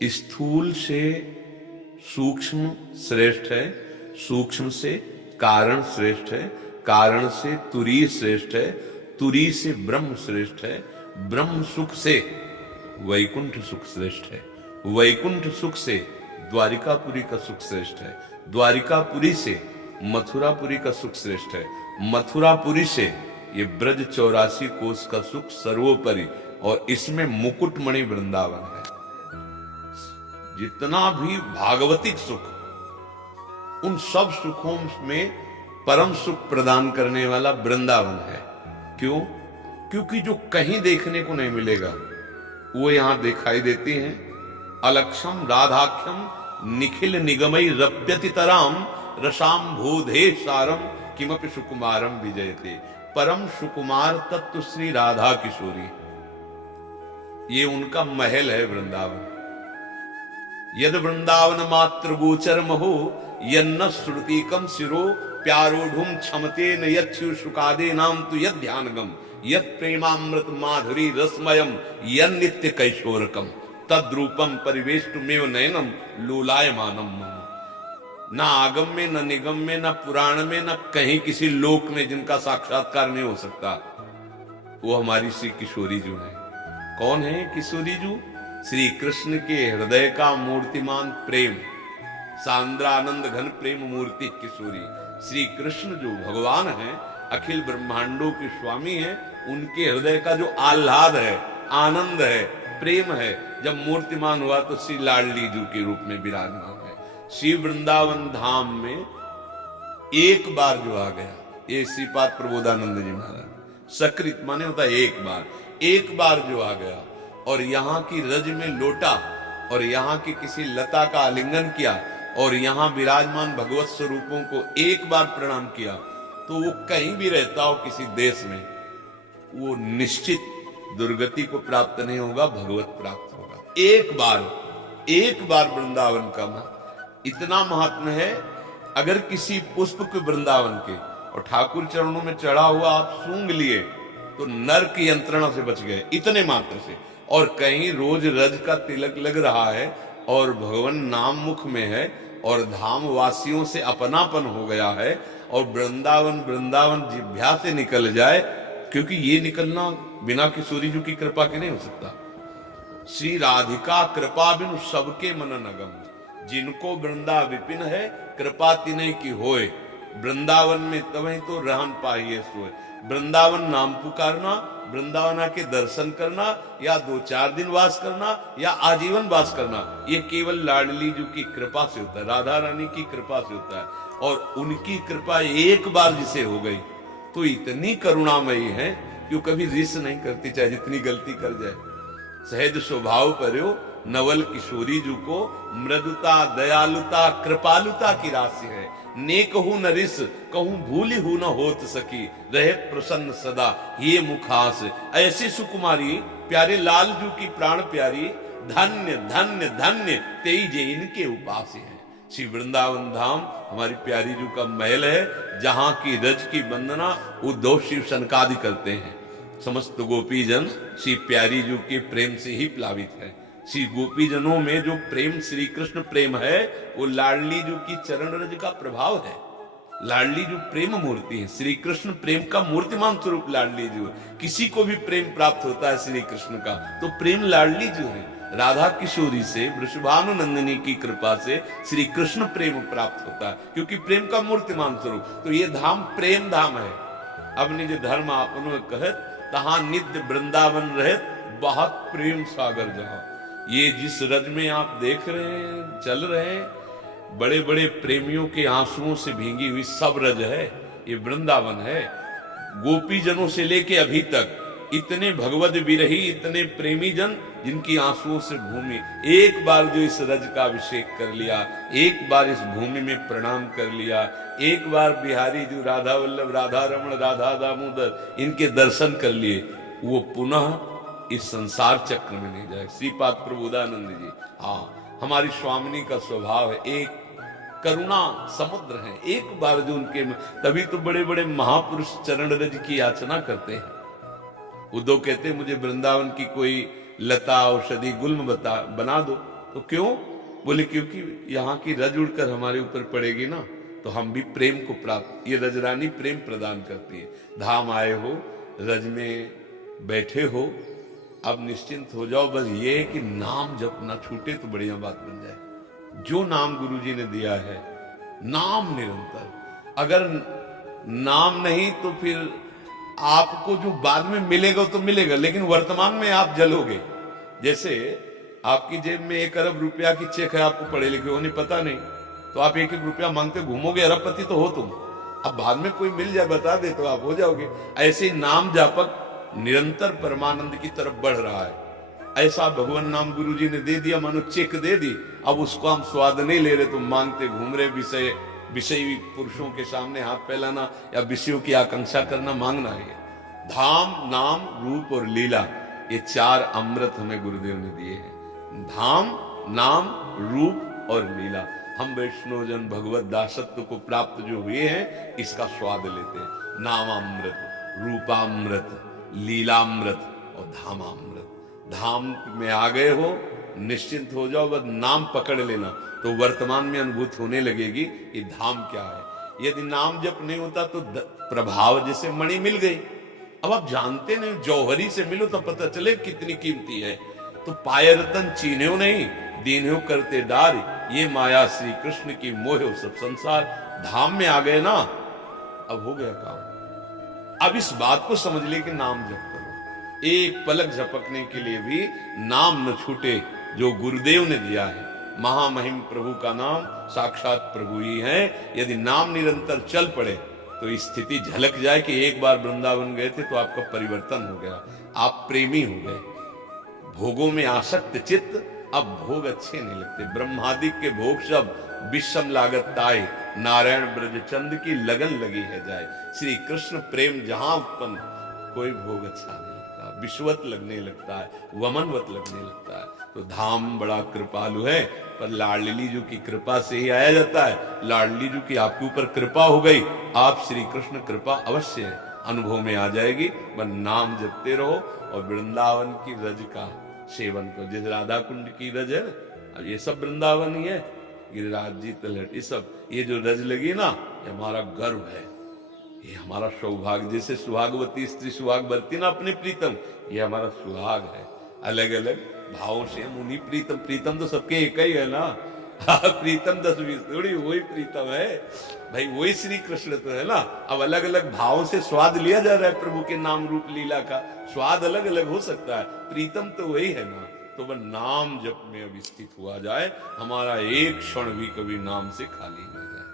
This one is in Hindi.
स्थूल से सूक्ष्म श्रेष्ठ है, सूक्ष्म से कारण श्रेष्ठ है, कारण से तुरीय श्रेष्ठ है, तुरीय से ब्रह्म श्रेष्ठ है, ब्रह्म सुख से वैकुंठ सुख श्रेष्ठ है, वैकुंठ सुख से द्वारिकापुरी का सुख श्रेष्ठ है, द्वारिकापुरी से मथुरापुरी का सुख श्रेष्ठ है, मथुरापुरी से ये ब्रज 84 कोस का सुख सर्वोपरि, और इसमें मुकुटमणि वृंदावन है। जितना भी भागवतिक सुख, उन सब सुखों में परम सुख प्रदान करने वाला वृंदावन है। क्यों? क्योंकि जो कहीं देखने को नहीं मिलेगा वो यहां दिखाई देती हैं। अलक्षम राधाख्यम निखिल निगमई रप्यतितराम रसाम भूधे सारम किमपि सुकुमारम विजयते। परम सुकुमार तत्व श्री राधा किशोरी, ये उनका महल है वृंदावन। यद वृंदावन मात्र गोचर महो यन्न श्रुतिकम शिरो प्यारोढ़ुम क्षमते न यच्छु सुकादे नाम तु यद ध्यानगम यद प्रेमामृत माधुरी रसमयम यन नित्य कैशोरकम तद्रूपम परिवेष्टुमेव नयनम लोलायमानम मम। न आगम में, न निगम में, न पुराण में, न कहीं किसी लोक में जिनका साक्षात्कार नहीं हो सकता, वो हमारी श्री किशोरी जो है। कौन है किशोरी जो? श्री कृष्ण के हृदय का मूर्तिमान प्रेम, सांद्रानंद घन प्रेम मूर्ति किशोरी। श्री कृष्ण जो भगवान है, अखिल ब्रह्मांडों के स्वामी हैं, उनके हृदय का जो आह्लाद है, आनंद है, प्रेम है, जब मूर्तिमान हुआ तो श्री लाडली जू के रूप में विराजमान है। श्री वृंदावन धाम में एक बार जो आ गया, ये श्रीपाद प्रबोधानंद जी महाराज, सकृत माने होता है एक बार जो आ गया और यहाँ की रज में लोटा और यहाँ की किसी लता का आलिंगन किया और यहाँ विराजमान भगवत स्वरूपों को एक बार प्रणाम किया, तो वो कहीं भी रहता हो किसी देश में, वो निश्चित दुर्गति को प्राप्त नहीं होगा, भगवत प्राप्त होगा। एक बार वृंदावन का इतना महात्मा है। अगर किसी पुष्प के वृंदावन के और ठाकुर चरणों में चढ़ा हुआ आप सूंघ लिए तो नरक यंत्रणा से बच गए, इतने मात्र से। और कहीं रोज रज का तिलक लग रहा है और भगवान नाम मुख में है और धाम वासियों से अपनापन हो गया है और वृंदावन जिभ्या से निकल जाए, क्योंकि ये निकलना बिना किशोरी जी की कृपा के नहीं हो सकता। श्री राधिका कृपा बिनु सबके मन नगम, जिनको वृंदा विपिन है कृपा तिन्ह की होए, वृंदावन में तवहीं तो रहन पाइए सोए। वृंदावन नाम पुकारना, वृंदावन के दर्शन करना, या 2-4 दिन वास करना या आजीवन वास करना, ये केवल लाडली जी की कृपा से होता है, राधा रानी की कृपा से होता है। और उनकी कृपा एक बार जिसे हो गई तो इतनी करुणामयी है कि वो कभी रिस नहीं करती, चाहे जितनी गलती कर जाए। सहज स्वभाव पर्यो नवल किशोरी जी को मृदुता, दयालुता, कृपालुता की राशि है। ने कहूं न रिस, कहूं भूली हूं न होत सकी, रहे प्रसन्न सदा ये मुखास। ऐसी सुकुमारी प्यारे लाल जू की प्राण प्यारी, धन्य धन्य धन्य तेई जे इनके उपास है। श्री वृंदावन धाम हमारी प्यारी जू का महल है, जहां की रज की वंदना उद्धव शिव सनकादि करते हैं। समस्त गोपीजन श्री प्यारी जू के प्रेम से ही प्लावित है। श्री गोपीजनों में जो प्रेम श्री कृष्ण प्रेम है, वो लाडली जू की चरण रज का प्रभाव है। लाडली जू प्रेम मूर्ति है, श्री कृष्ण प्रेम का मूर्तिमान स्वरूप लाडली जू। किसी को भी प्रेम प्राप्त होता है श्री कृष्ण का तो प्रेम लाडली जू है। राधा किशोरी से, वृषभानुनंदिनी की कृपा से श्री कृष्ण प्रेम प्राप्त होता है, क्योंकि प्रेम का मूर्तिमान स्वरूप। तो ये धाम प्रेम धाम है। अब निज धर्म आपनो कहत, तहां नित्य वृंदावन रहत, बहुत प्रेम सागर जहां। ये जिस रज में आप देख रहे हैं, चल रहे हैं, बड़े बड़े प्रेमियों के आंसुओं से भींगी हुई सब रज है, ये वृंदावन है। गोपीजनों से लेके अभी तक इतने भगवत विरही, इतने प्रेमी जन जिनकी आंसुओं से भूमि, एक बार जो इस रज का अभिषेक कर लिया, एक बार इस भूमि में प्रणाम कर लिया, एक बार बिहारी जो राधा वल्लभ, राधा रमण, राधा दामोदर, इनके दर्शन कर लिए, वो पुनः इस संसार चक्र में नहीं जाए। श्रीपाद प्रबोधानंद जी, हाँ, हमारी स्वामिनी का स्वभाव है, एक करुणा समुद्र है। एक बार जो उनके, तभी तो बड़े बड़े महापुरुष चरण रज की याचना करते हैं। उद्धव कहते मुझे वृंदावन की कोई लता औषधि गुल्म बना दो, तो क्यों? बोले क्योंकि यहाँ की रज उड़कर हमारे ऊपर पड़ेगी ना, तो हम भी प्रेम को प्राप्त, ये रजरानी प्रेम प्रदान करती है। धाम आए हो, रज में बैठे हो, अब निश्चिंत हो जाओ, बस ये है कि नाम जप ना छूटे तो बढ़िया बात बन जाए। जो नाम गुरुजी ने दिया है, नाम निरंतर, अगर नाम नहीं तो फिर आपको जो बाद में मिलेगा तो मिलेगा, लेकिन वर्तमान में आप जलोगे। जैसे आपकी जेब में 1 अरब रुपया की चेक है, आपको पढ़े लिखे हो नहीं, पता नहीं, तो आप 1-1 रुपया मांगते घूमोगे, अरबपति तो हो तुम। अब बाद में कोई मिल जाए बता दे तो आप हो जाओगे। ऐसे नाम जापक निरंतर परमानंद की तरफ बढ़ रहा है। ऐसा भगवान नाम गुरुजी ने दे दिया, मानो चेक दे दी, अब उसको हम स्वाद नहीं ले रहे, तो मांगते घूम रहे, विषयी पुरुषों के सामने हाथ फैलाना या विषयों की आकांक्षा करना, मांगना है। धाम, नाम, रूप और लीला, ये 4 अमृत हमें गुरुदेव ने दिए हैं। धाम, नाम, रूप और लीला। हम वैष्णव जन भगवत दासत्व को प्राप्त जो हुए हैं, इसका स्वाद लेते हैं। नामामृत, रूपामृत, लीलामृत और धामामृत। धाम में आ गए हो, निश्चिंत हो जाओ, बस नाम पकड़ लेना, तो वर्तमान में अनुभूत होने लगेगी ये धाम क्या है। यदि नाम जप नहीं होता तो प्रभाव, जैसे मणि मिल गई, अब आप जानते नहीं, जौहरी से मिलो तो पता चले कितनी कीमती है। तो पाए रतन चीन्हो नहीं, दीन्हो करते डार, ये माया श्री कृष्ण की मोह सब संसार। धाम में आ गए ना, अब हो गया काम। अब इस बात को समझ ले कि नाम जप करो, एक पलक झपकने के लिए भी नाम न छूटे, जो गुरुदेव ने दिया है। महामहिम प्रभु का नाम साक्षात प्रभु ही है। यदि नाम निरंतर चल पड़े तो स्थिति झलक जाए कि एक बार वृंदावन गए थे तो आपका परिवर्तन हो गया, आप प्रेमी हो गए। भोगों में आसक्त चित्त, अब भोग अच्छे नहीं लगते। ब्रह्मादि के भोग सब विषम लागत ताए, नारायण ब्रज चंद की लगन लगी है जाए। श्री कृष्ण प्रेम जहां उत्पन्न, कोई भोग अच्छा नहीं लगता, विश्वत लगने लगता है, वमनवत लगने लगता है। तो धाम बड़ा कृपालु है, पर लाडली जी की कृपा से ही आया जाता है। लाडली जी की आपके ऊपर कृपा हो गई, आप श्री कृष्ण कृपा अवश्य अनुभव में आ जाएगी। बस नाम जपते रहो और वृंदावन की रज का सेवन करो। जैसे राधा कुंड की रज है, अब ये सब वृंदावन ही है, गिरिराज जी, तलहट, ये सब, ये जो रज लगी ना, ये हमारा गर्व है, ये हमारा सौभाग्य। जैसे सुहागवती स्त्री सुहाग बरती ना अपने प्रीतम, ये हमारा सुहाग है। अलग अलग भावों से हम उन्हीं प्रीतम, प्रीतम तो सबके एक ही है ना। प्रीतम 10-20 थोड़ी, वही प्रीतम है भाई, वही श्री कृष्ण तो है ना। अब अलग अलग भावों से स्वाद लिया जा रहा है प्रभु के नाम रूप लीला का, स्वाद अलग अलग हो सकता है, प्रीतम तो वही है ना। तो वह नाम जप में अब स्थित हुआ जाए, हमारा एक क्षण भी कभी नाम से खाली न जाए।